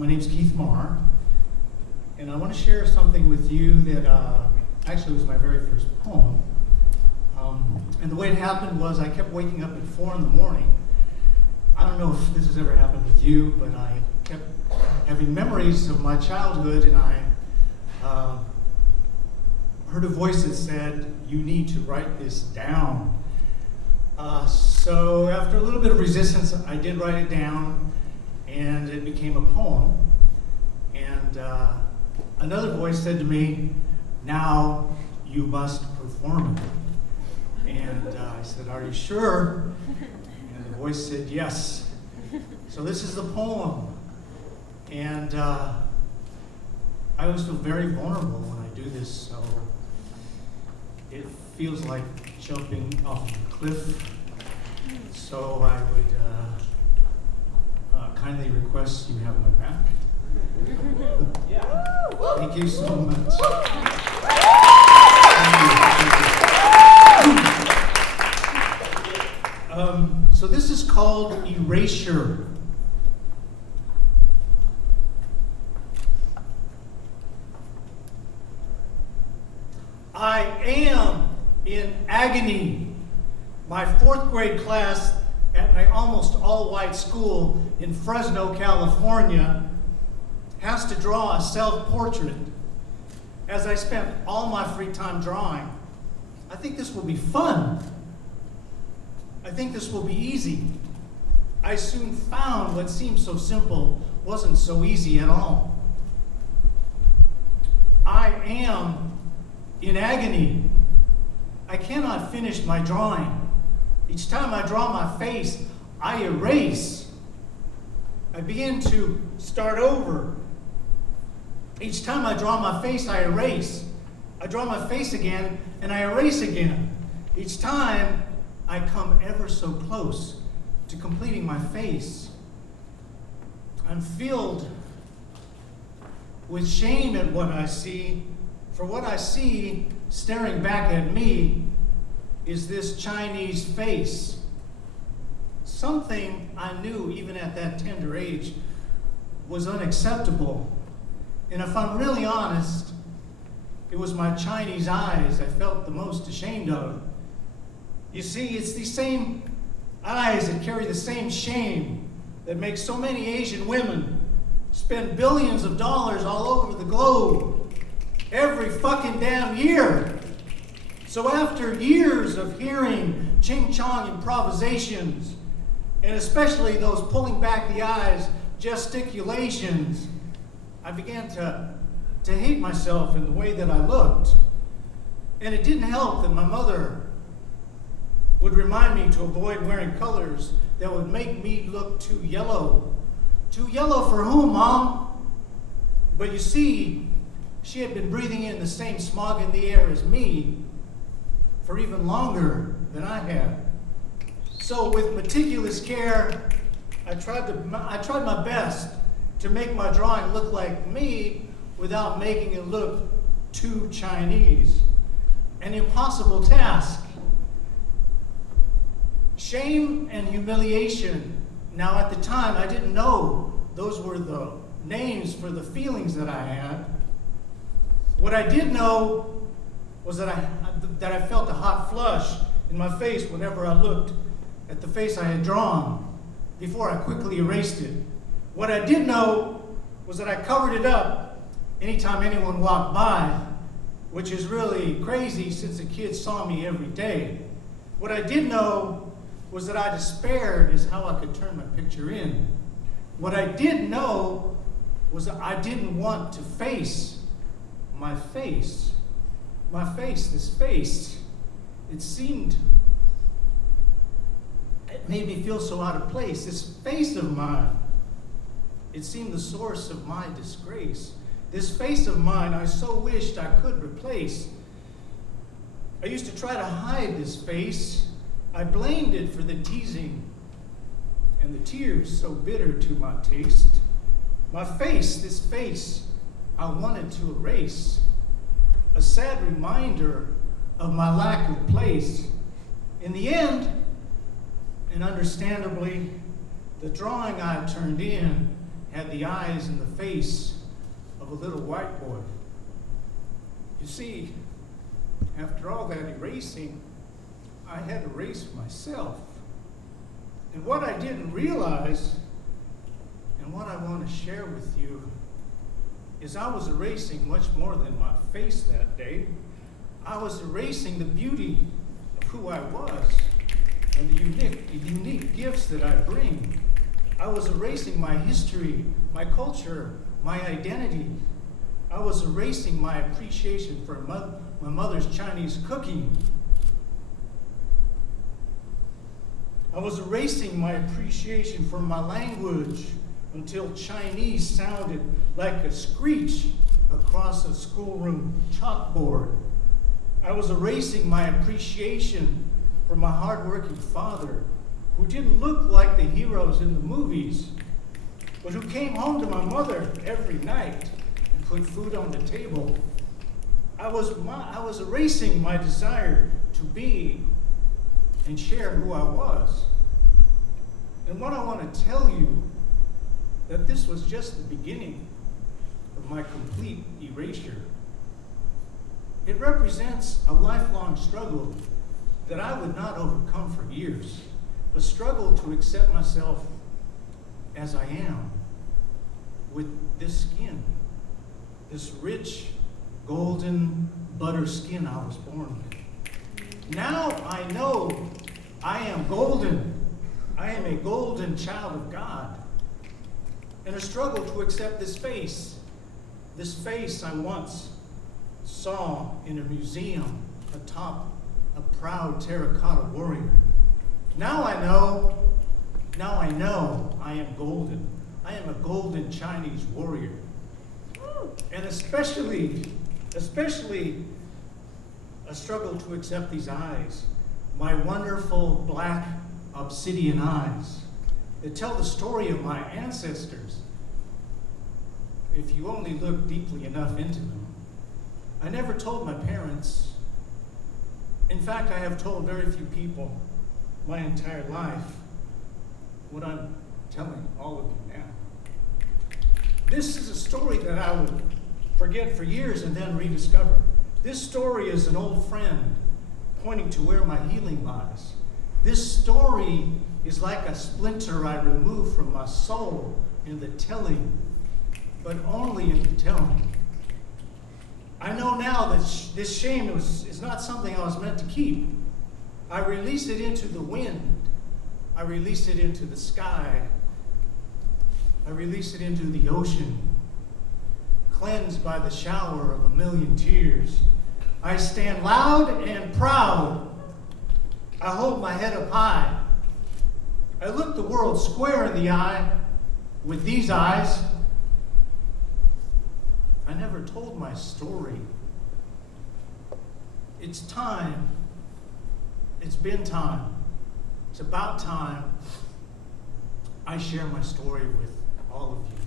My name's Keith Marr, and I want to share something with you that actually was my very first poem. And the way it happened was I kept waking up at 4 in the morning. I don't know if this has ever happened with you, but I kept having memories of my childhood, and I heard a voice that said, "You need to write this down." So after a little bit of resistance, I did write it down, and it became a poem. And another voice said to me, "Now you must perform it." And I said, "Are you sure?" And the voice said, "Yes." So this is the poem. And I always feel very vulnerable when I do this, so it feels like jumping off a cliff. So I would kindly request you have my back. Yeah. Thank you so much. Thank you. So this is called Erasure. I am in agony. My 4th grade class at my almost all-white school in Fresno, California, has to draw a self-portrait as I spent all my free time drawing. I think this will be fun. I think this will be easy. I soon found what seemed so simple wasn't so easy at all. I am in agony. I cannot finish my drawing. Each time I draw my face, I erase. I begin to start over. Each time I draw my face, I erase. I draw my face again, and I erase again. Each time, I come ever so close to completing my face. I'm filled with shame at what I see, for what I see staring back at me is this Chinese face. Something I knew even at that tender age was unacceptable. And if I'm really honest, it was my Chinese eyes I felt the most ashamed of. You see, it's these same eyes that carry the same shame that make so many Asian women spend billions of dollars all over the globe every fucking damn year. So after years of hearing ching-chong improvisations, and especially those pulling back the eyes gesticulations, I began to hate myself in the way that I looked. And it didn't help that my mother would remind me to avoid wearing colors that would make me look too yellow. Too yellow for whom, Mom? But you see, she had been breathing in the same smog in the air as me for even longer than I had. So with meticulous care, I tried my best to make my drawing look like me without making it look too Chinese. An impossible task. Shame and humiliation. Now at the time, I didn't know those were the names for the feelings that I had. What I did know was that I felt a hot flush in my face whenever I looked at the face I had drawn before I quickly erased it. What I did know was that I covered it up anytime anyone walked by, which is really crazy since the kids saw me every day. What I did know was that I despaired is how I could turn my picture in. What I did know was that I didn't want to face my face. My face, this face, it made me feel so out of place. This face of mine, it seemed the source of my disgrace. This face of mine I so wished I could replace. I used to try to hide this face. I blamed it for the teasing and the tears so bitter to my taste. My face, this face, I wanted to erase. A sad reminder of my lack of place. In the end, and understandably, the drawing I turned in had the eyes and the face of a little white boy. You see, after all that erasing, I had erased myself. And what I didn't realize, and what I want to share with you, is I was erasing much more than my face that day. I was erasing the beauty of who I was and the unique gifts that I bring. I was erasing my history, my culture, my identity. I was erasing my appreciation for my mother's Chinese cooking. I was erasing my appreciation for my language until Chinese sounded like a screech across a schoolroom chalkboard. I was erasing my appreciation for my hardworking father, who didn't look like the heroes in the movies, but who came home to my mother every night and put food on the table. I was erasing my desire to be and share who I was. And what I want to tell you, that this was just the beginning of my complete erasure. It represents a lifelong struggle that I would not overcome for years, a struggle to accept myself as I am, with this skin, this rich, golden butter skin I was born with. Now I know I am golden. I am a golden child of God. And a struggle to accept this face I once saw in a museum atop a proud terracotta warrior. Now I know I am golden. I am a golden Chinese warrior. And especially a struggle to accept these eyes, my wonderful black obsidian eyes that tell the story of my ancestors. If you only look deeply enough into them. I never told my parents. In fact, I have told very few people my entire life what I'm telling all of you now. This is a story that I would forget for years and then rediscover. This story is an old friend pointing to where my healing lies. This story is like a splinter I remove from my soul in the telling, but only in the telling. I know now that this shame is not something I was meant to keep. I release it into the wind. I release it into the sky. I release it into the ocean. Cleansed by the shower of a million tears, I stand loud and proud. I hold my head up high. I look the world square in the eye with these eyes. I never told my story. It's time. It's been time. It's about time I share my story with all of you.